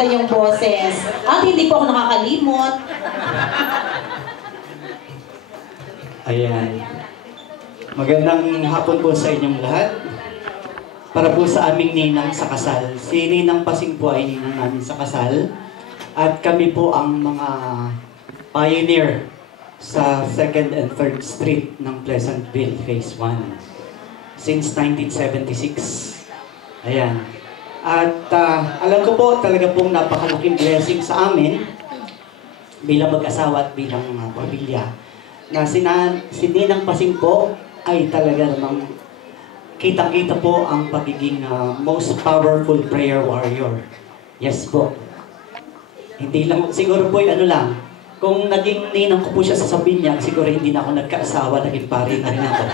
maganda yung boses. At hindi po ako nakakalimot. Ayan. Magandang hapon po sa inyong lahat. Para po sa aming ninang sa kasal. Si Ninang Pasing po ay ninang namin sa kasal. At kami po ang mga pioneer sa 2nd and 3rd Street ng Pleasantville, Phase 1. Since 1976. Ayan. At alam ko po talaga pong napakalaking blessing sa amin bilang mag-asawa at bilang pamilya na si Ninang Pasing po ay talaga namang kitang-kita po ang pagiging most powerful prayer warrior. Yes po. Hindi lang, siguro po ano lang, kung naging ninang ko po siya sa Sabinyag, siguro hindi na ako nagkaasawa, naging pari na rin ako.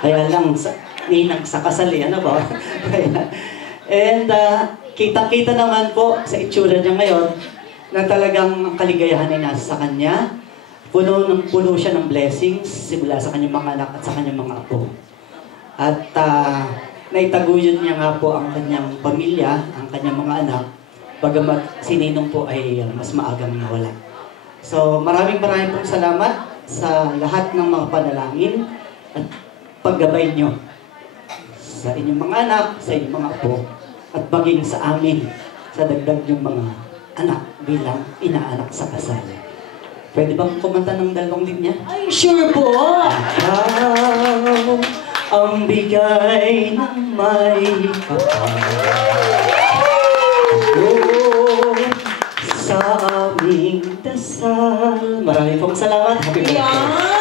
Kaya lang, ninang sa kasal ano ba? And kitang-kita naman po sa itsura niya ngayon na talagang kaligayahan ay nasa sa kanya. Puno siya ng blessings simula sa kanyang mga anak at sa kanyang mga apo. At naitaguyod niya nga po ang kanyang pamilya, ang kanyang mga anak, bagamat si Ninong po ay mas maagang nawala. So maraming pong salamat sa lahat ng mga panalangin at paggabay niyo sa inyong mga anak, sa inyong mga apo, at maging sa amin, sa dagdag yung mga anak bilang inaanak sa kasal. Pwede bang kumanta ng dalawang linya? Ay, sure po! Ang bigay ng may kapal sa aming dasal. Maraming pong salamat. Happy birthday.